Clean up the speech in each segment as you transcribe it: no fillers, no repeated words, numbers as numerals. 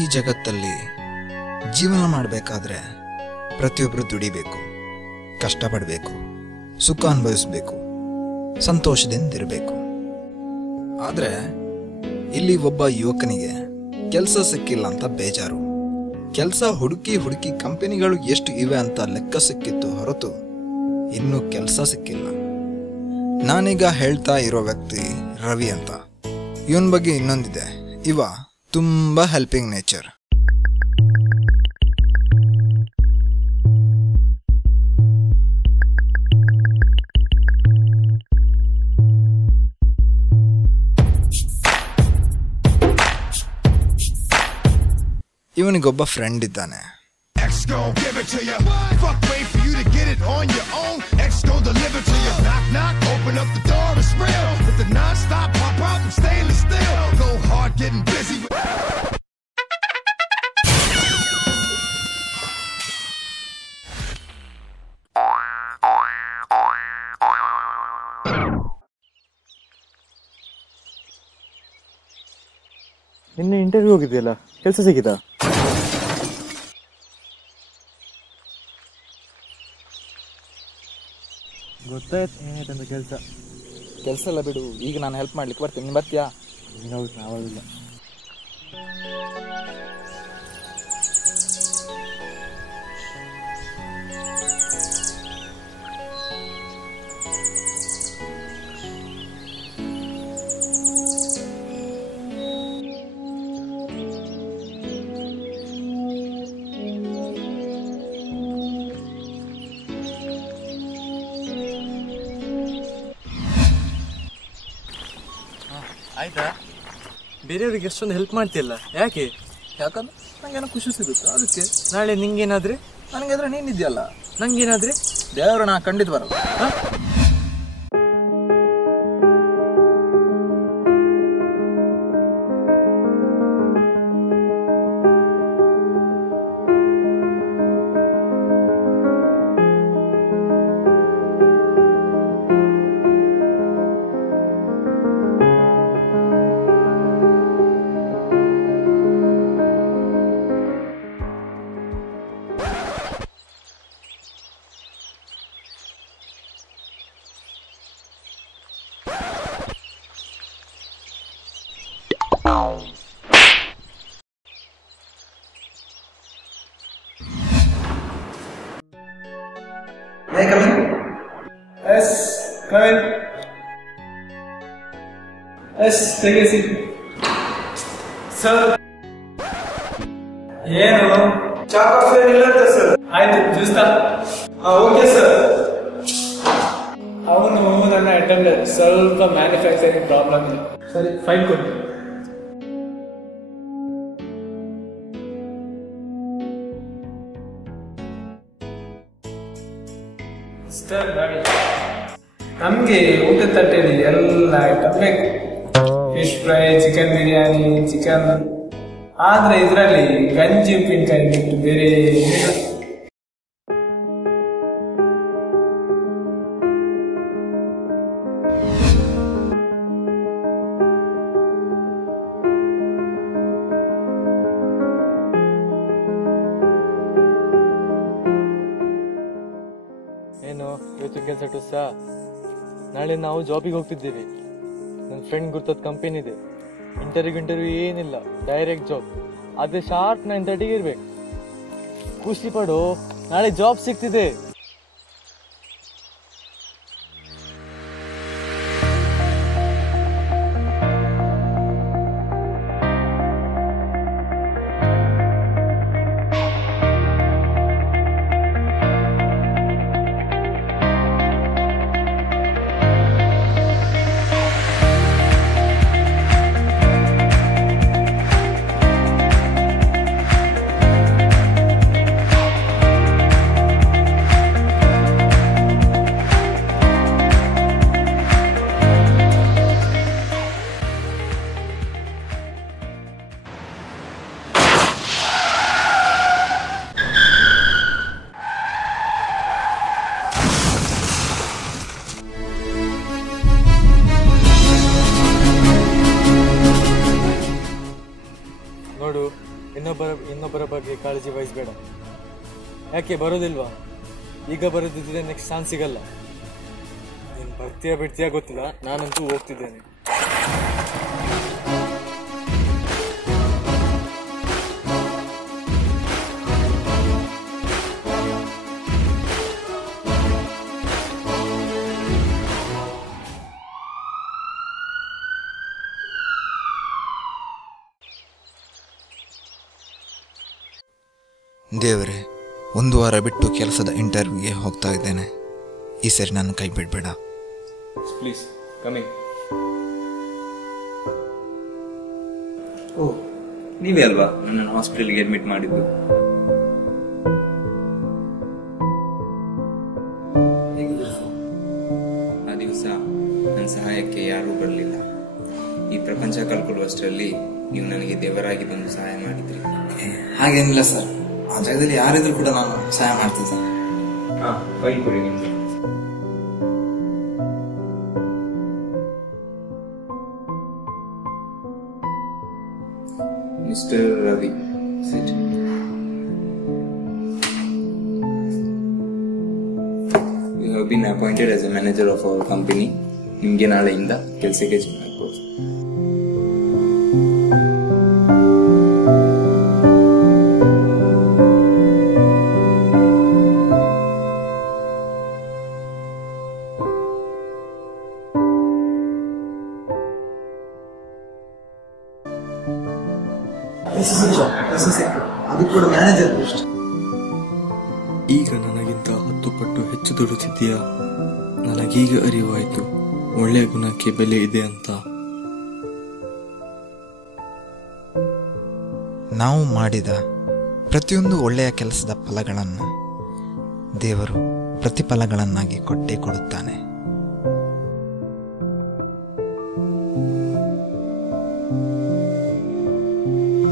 ಈ ಜಗತ್ತಲ್ಲಿ ಜೀವನ ಮಾಡಬೇಕಾದ್ರೆ ಪ್ರತಿಯೊಬ್ಬರು ದುಡಿಬೇಕು, ಕಷ್ಟಪಡಬೇಕು, ಸುಖ ಅನುಭವಿಸಬೇಕು, ಸಂತೋಷದಿಂದಿರಬೇಕು. ಆದರೆ ಇಲ್ಲಿ ಒಬ್ಬ ಯುವಕನಿಗೆ ಕೆಲಸ ಸಿಕ್ಕಿಲ್ಲ ಅಂತ ಬೇಜಾರು. ಕೆಲಸ ಹುಡುಕಿ ಕಂಪನಿಗಳು ಎಷ್ಟು ಇವೆ ಅಂತ ಲೆಕ್ಕ ಸಿಕ್ಕಿತ್ತು ಹೊರತು ಇನ್ನೂ ಕೆಲಸ ಸಿಕ್ಕಿಲ್ಲ. ನಾನೀಗ ಹೇಳ್ತಾ ಇರೋ ವ್ಯಕ್ತಿ ರವಿ ಅಂತ. ಇವನ ಬಗ್ಗೆ ಇನ್ನೊಂದಿದೆ, ಇವ ತುಂಬ ಹೆಲ್ಪಿಂಗ್ ನೇಚರ್. ಇವನಿಗೊಬ್ಬ ಫ್ರೆಂಡ್ ಇದ್ದಾನೆ. ನಿನ್ನೆ ಇಂಟರ್ವ್ಯೂ ಹೋಗಿದ್ಯಲ್ಲ, ಕೆಲಸ ಸಿಕ್ಕಿತಾ? ಗೊತ್ತಾಯ್ತು ಏನಾಯ್ತಂತ. ಕೆಲಸ ಎಲ್ಲ ಬಿಡು, ಈಗ ನಾನು ಹೆಲ್ಪ್ ಮಾಡ್ಲಿಕ್ಕೆ ಬರ್ತೀನಿ. ನೀನು ಬರ್ತೀಯಾ? ನಾವಾಗಿಲ್ಲ. ಆಯ್ತಾ? ಬೇರೆಯವ್ರಿಗೆ ಎಷ್ಟೊಂದು ಹೆಲ್ಪ್ ಮಾಡ್ತಿಲ್ಲ, ಯಾಕೆ? ಯಾಕಂದ್ರೆ ನಂಗೇನೋ ಖುಷಿ ಸಿಗುತ್ತೆ ಅದಕ್ಕೆ. ನಾಳೆ ನಿಂಗೇನಾದ್ರೆ ನನಗಾದ್ರೆ ನೀನಿದ್ಯಲ್ಲ, ನಂಗೇನಾದ್ರೆ ದೇವರು ನಾ ಖಂಡಿತ ಬರಲ್ಲ. May I come in? Yes, come in. Yes, take a seat. Sir. ಏನು ಚಾ ಕಾಫಿ ಏನಿಲ್ಲ ಸರ್? ಆಯ್ತು, ಜ್ಯೂಸ್ ತಾ. Okay sir. ಅವನು ನನ್ನ ಅಟೆಂಡರ್, ಸ್ವಲ್ಪ ಮ್ಯಾನುಫ್ಯಾಕ್ಚರಿಂಗ್ ಪ್ರಾಬ್ಲಮ್ ಇದೆ. ಸರಿ, ಫೈಲ್ ಕೊಡಿ. ನಮ್ಗೆ ಊಟದ ತಟ್ಟೆಯಲ್ಲಿ ಎಲ್ಲ ಐಟಮ್ ಬೇಕು. Fish fry, chicken biryani, chicken. ಆದ್ರೆ ಇದರಲ್ಲಿ ಗಂಜಿ ಉಪ್ಪಿನಕಾಯಿ ಬಿಟ್ಟು ಬೇರೆ ಏನಿಲ್ಲ. ಏನು ಇವತ್ತು ಕೆಲಸ ಟುಸ್ಸ? ನಾಳೆ ನಾವು ಜಾಬಿಗೆ ಹೋಗ್ತಿದ್ದೀವಿ. ನನ್ನ ಫ್ರೆಂಡ್ ಗುರ್ತದ ಕಂಪನಿ ಇದೆ. ಇಂಟರ್ವ್ಯೂ ಏನಿಲ್ಲ, ಡೈರೆಕ್ಟ್ ಜಾಬ್. ಅದೇ ಶಾರ್ಪ್ 9:30ಗೆ ಇರ್ಬೇಕು. ಖುಷಿ ಪಡು, ನಾಳೆ ಜಾಬ್ ಸಿಗ್ತಿದೆ. ಇನ್ನೊಬ್ಬರ ಬಗ್ಗೆ ಕಾಳಜಿ ವಹಿಸಬೇಡ. ಯಾಕೆ ಬರೋದಿಲ್ವಾ? ಈಗ ಬರೋದಿದ್ರೆ ನೆಕ್ಸ್ಟ್ ಚಾನ್ಸ್ ಸಿಗಲ್ಲ. ನೀನು ಬರ್ತೀಯಾ ಬಿಡ್ತೀಯಾ ಗೊತ್ತಿಲ್ಲ, ನಾನಂತೂ ಹೋಗ್ತಿದ್ದೇನೆ. ದೇವರೇ, 1 ವಾರ ಬಿಟ್ಟು ಕೆಲಸದ ಇಂಟರ್ವ್ಯೂಗೆ ಹೋಗ್ತಾ ಇದ್ದೇನೆ. ಈ ಸರಿ ನಾನು ಕೈ ಬಿಡಬೇಡ. Please coming. ಓ, ನೀವೇ ಅಲ್ವಾ ನನ್ನನ್ನು ಹಾಸ್ಪಿಟಲ್ಗೆ ಅಡ್ಮಿಟ್ ಮಾಡಿದ್ದು? ಆ ದಿವಸ ನನ್ನ ಸಹಾಯಕ್ಕೆ ಯಾರೂ ಬರಲಿಲ್ಲ. ಈ ಪ್ರಪಂಚ ಕಳ್ಕೊಳ್ಳುವಷ್ಟರಲ್ಲಿ ನೀವು ನನಗೆ ದೇವರಾಗಿ ಬಂದು ಸಹಾಯ ಮಾಡಿದ್ರಿ. ಹಾಗೇನಿಲ್ಲ ಸರ್, ಆ ಜಾಗದಲ್ಲಿ ಯಾರಿದ್ರು ಕೂಡ ನಾನು ಸಹಾಯ ಮಾಡ್ತಿದ್ದೆ. ಫೈಲ್ ಕೊಡಿ ನಿಮ್ಗೆ. Mister Ravi, sit. You have been appointed as a manager of our company. ನಿಮಗೆ ನಾಳೆಯಿಂದ ಕೆಲಸಕ್ಕೆ ಜಾಯ್ನ್ ಆಗ್ಬೋದು. ಅದು ಕೂಡ ಮ್ಯಾನೇಜರ್. ಈಗ ನನಗಿಂತ 10 ಪಟ್ಟು ಹೆಚ್ಚು ದುಡಿತಿದ್ದೀಯಾ? ನನಗೀಗ ಅರಿವಾಯಿತು ಒಳ್ಳೆಯ ಗುಣಕ್ಕೆ ಬೆಲೆ ಇದೆ ಅಂತ. ನಾವು ಮಾಡಿದ ಪ್ರತಿಯೊಂದು ಒಳ್ಳೆಯ ಕೆಲಸದ ಫಲಗಳನ್ನು ದೇವರು ಪ್ರತಿಫಲಗಳನ್ನಾಗಿ ಕೊಟ್ಟೇ ಕೊಡುತ್ತಾನೆ.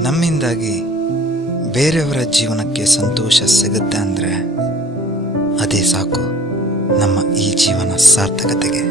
ನಮ್ಮಿಂದಾಗಿ ಬೇರೆಯವರ ಜೀವನಕ್ಕೆ ಸಂತೋಷ ಸಿಗುತ್ತೆ ಅಂದರೆ ಅದೇ ಸಾಕು ನಮ್ಮ ಈ ಜೀವನ ಸಾರ್ಥಕತೆಗೆ.